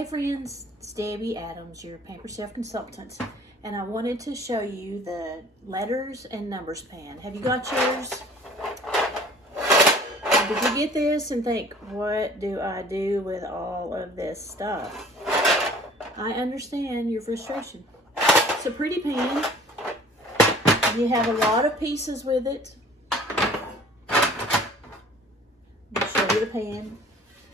Hey friends, it's Debbie Adams, your Pamper Chef consultant, and I wanted to show you the letters and numbers pan. Have you got yours? Did you get this and think, what do I do with all of this stuff? I understand your frustration. It's a pretty pan. You have a lot of pieces with it. I'll show you the pan.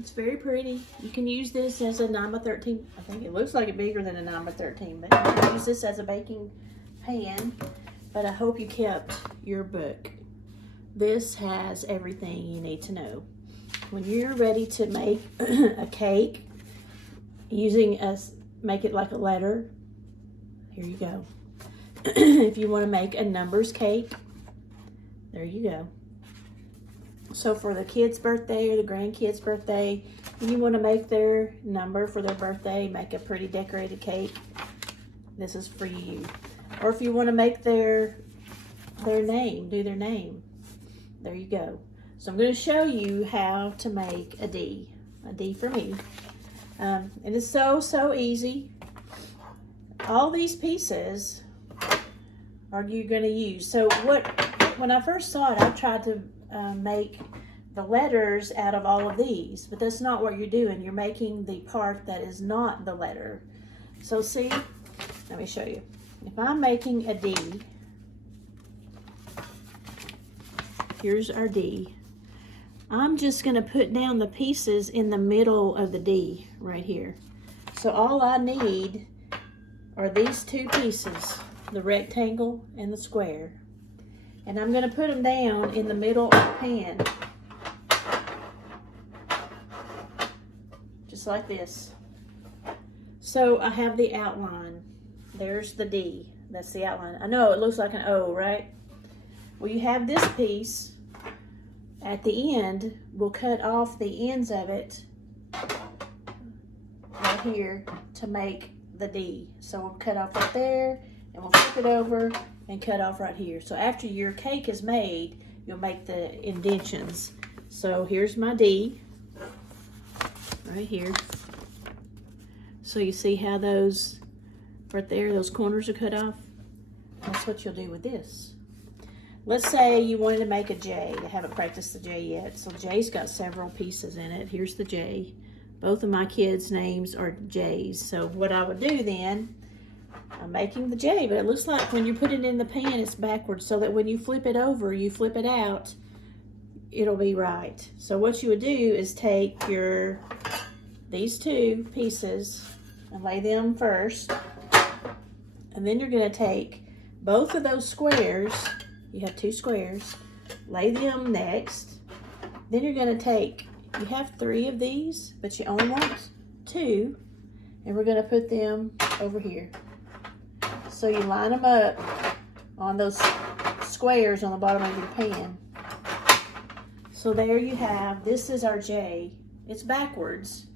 It's very pretty. You can use this as a 9x13. I think it looks like it's bigger than a 9x13, but you can use this as a baking pan. But I hope you kept your book. This has everything you need to know. When you're ready to make a cake, make it like a letter, here you go. If you want to make a numbers cake, there you go. So for the kid's birthday or the grandkid's birthday, and you want to make their number for their birthday, make a pretty decorated cake, this is for you. Or if you want to make their name, do their name, there you go. So I'm going to show you how to make a D for me. And it's so easy. All these pieces are you going to use. So when I first saw it, I tried to make the letters out of all of these, but that's not what you're doing. You're making the part that is not the letter. So see, let me show you. If I'm making a D, here's our D. I'm just going to put down the pieces in the middle of the D right here. So all I need are these two pieces, the rectangle and the square. And I'm going to put them down in the middle of the pan. Just like this. So I have the outline. There's the D. That's the outline. I know it looks like an O, right? Well, you have this piece. At the end, we'll cut off the ends of it right here to make the D. So we'll cut off right there, and we'll flip it over and cut off right here. So after your cake is made, you'll make the indentions. So here's my D right here. So you see how those right there, those corners are cut off? That's what you'll do with this. Let's say you wanted to make a J. I haven't practiced the J yet. So J's got several pieces in it. Here's the J. Both of my kids' names are J's. So what I would do then, I'm making the J, but it looks like when you put it in the pan, it's backwards, so that when you flip it over, you flip it out, it'll be right. So what you would do is take these two pieces and lay them first, and then you're going to take both of those squares. You have two squares, lay them next. Then you're going to take, you have 3 of these, but you only want 2, and we're going to put them over here. So you line them up on those squares on the bottom of your pan. So there you have, this is our J. It's backwards.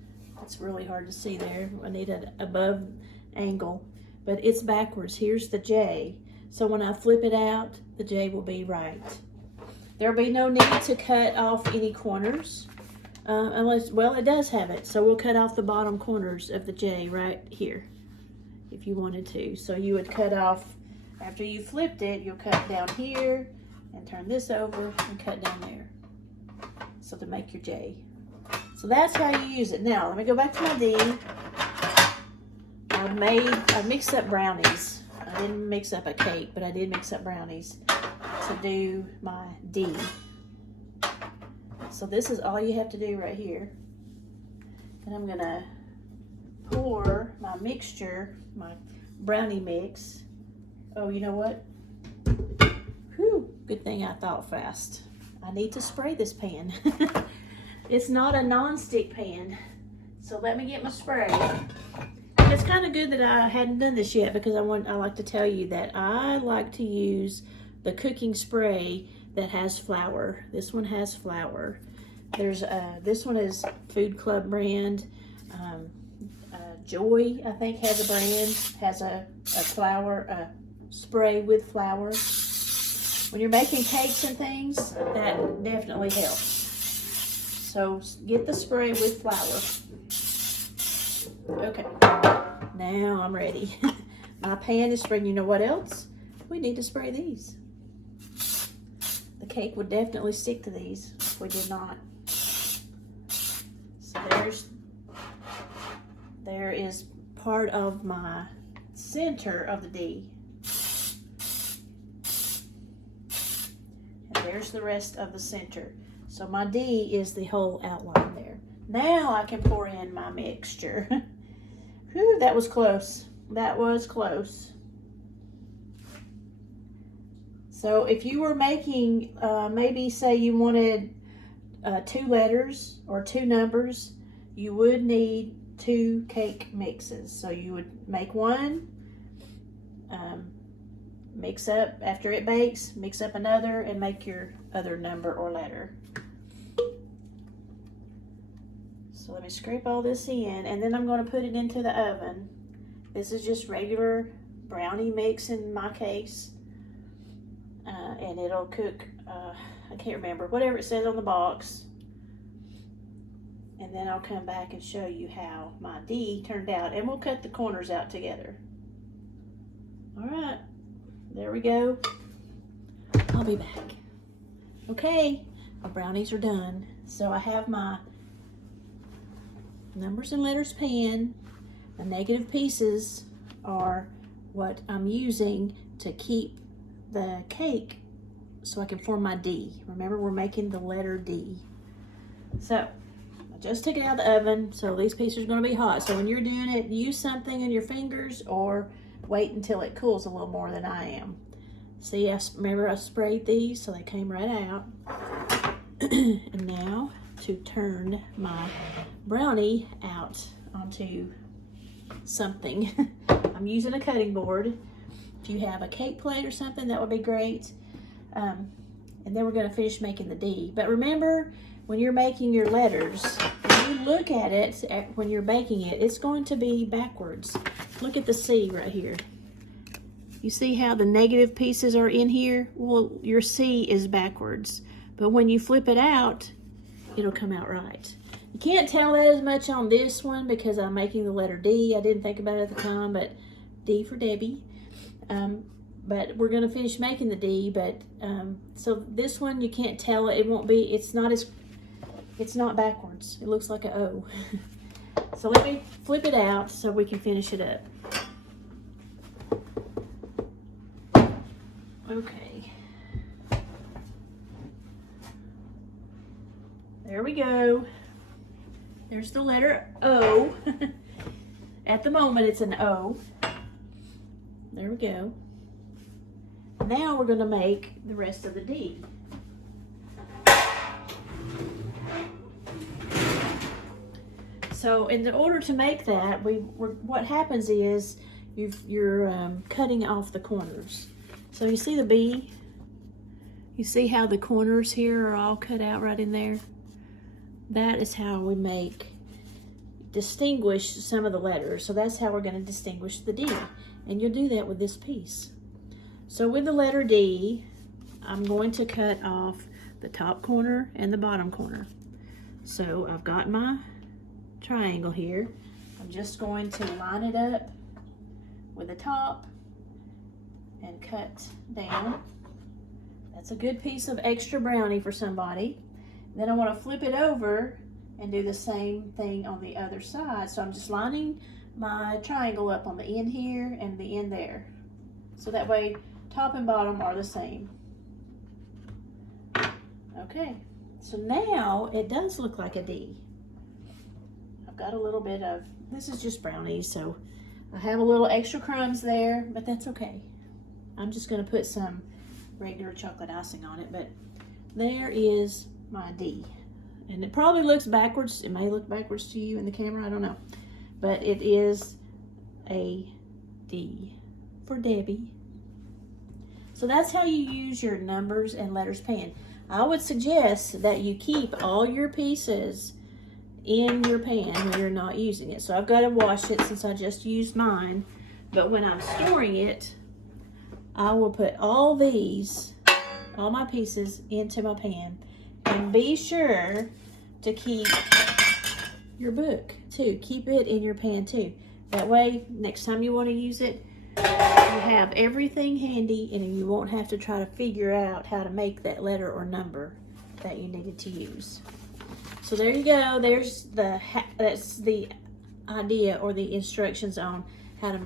It's really hard to see there. I need an above angle, but it's backwards. Here's the J. So when I flip it out, the J will be right. There'll be no need to cut off any corners, unless, well, it does have it. So we'll cut off the bottom corners of the J right here, if you wanted to. So you would cut off, after you flipped it, you'll cut down here and turn this over and cut down there. So to make your J. So that's how you use it. Now, let me go back to my D. I mixed up brownies. I didn't mix up a cake, but I did mix up brownies to do my D. So this is all you have to do right here. And I'm gonna pour my mixture, my brownie mix. Oh, you know what? Whew, good thing I thought fast. I need to spray this pan. It's not a non-stick pan. So let me get my spray. It's kind of good that I hadn't done this yet, because I like to tell you that I like to use the cooking spray that has flour. This one has flour. This one is Food Club brand. Joy, I think, has a brand, has a flour spray with flour. When you're making cakes and things, that definitely helps. So get the spray with flour. Okay, now I'm ready. My pan is spraying. You know what else? We need to spray these. The cake would definitely stick to these if we did not. So there is part of my center of the D. And there's the rest of the center. So my D is the whole outline there. Now I can pour in my mixture. Whew, that was close. That was close. So if you were making, maybe say you wanted 2 letters or 2 numbers, you would need 2 cake mixes. So you would make one, mix up after it bakes, mix up another, and make your other number or letter. So let me scrape all this in, and then I'm going to put it into the oven. This is just regular brownie mix in my case. And it'll cook, I can't remember, whatever it says on the box. And then I'll come back and show you how my D turned out. And we'll cut the corners out together. All right, there we go. I'll be back. Okay, my brownies are done. So I have my numbers and letters pan. The negative pieces are what I'm using to keep the cake so I can form my D. Remember, we're making the letter D. So I just took it out of the oven, so these pieces are going to be hot. So when you're doing it, use something in your fingers or wait until it cools a little more than I am. See, remember I sprayed these so they came right out. And now to turn my brownie out onto something. I'm using a cutting board. If you have a cake plate or something, that would be great. And then we're going to finish making the D. But remember, when you're making your letters, when you look at it when you're baking it, it's going to be backwards. Look at the C right here. You see how the negative pieces are in here? Well, your C is backwards. But when you flip it out, it'll come out right. You can't tell that as much on this one because I'm making the letter D. I didn't think about it at the time, but D for Debbie. But we're going to finish making the D, but so this one you can't tell it. It won't be, it's not backwards. It looks like an O. So let me flip it out so we can finish it up. Okay. There we go. There's the letter O. At the moment it's an O. There we go. Now we're going to make the rest of the D. So in order to make that, what happens is you're cutting off the corners. So you see the B? You see how the corners here are all cut out right in there? That is how we distinguish some of the letters. So that's how we're going to distinguish the D. And you'll do that with this piece. So with the letter D, I'm going to cut off the top corner and the bottom corner. So I've got my triangle here. I'm just going to line it up with the top and cut down. That's a good piece of extra brownie for somebody. Then I want to flip it over and do the same thing on the other side. So I'm just lining my triangle up on the end here and the end there. So that way top and bottom are the same. Okay, so now it does look like a D. I've got a little bit of, this is just brownies, so I have a little extra crumbs there, but that's okay. I'm just going to put some regular chocolate icing on it, but there is my D. And it probably looks backwards. It may look backwards to you in the camera, I don't know. But it is a D for Debbie. So that's how you use your numbers and letters pan. I would suggest that you keep all your pieces in your pan when you're not using it. So I've got to wash it since I just used mine. But when I'm storing it, I will put all my pieces into my pan. And be sure to keep your book too. Keep it in your pan too. That way, next time you want to use it, you have everything handy and you won't have to try to figure out how to make that letter or number that you needed to use. So there you go. There's that's the idea or the instructions on how to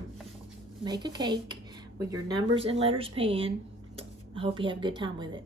make a cake with your numbers and letters pan. I hope you have a good time with it.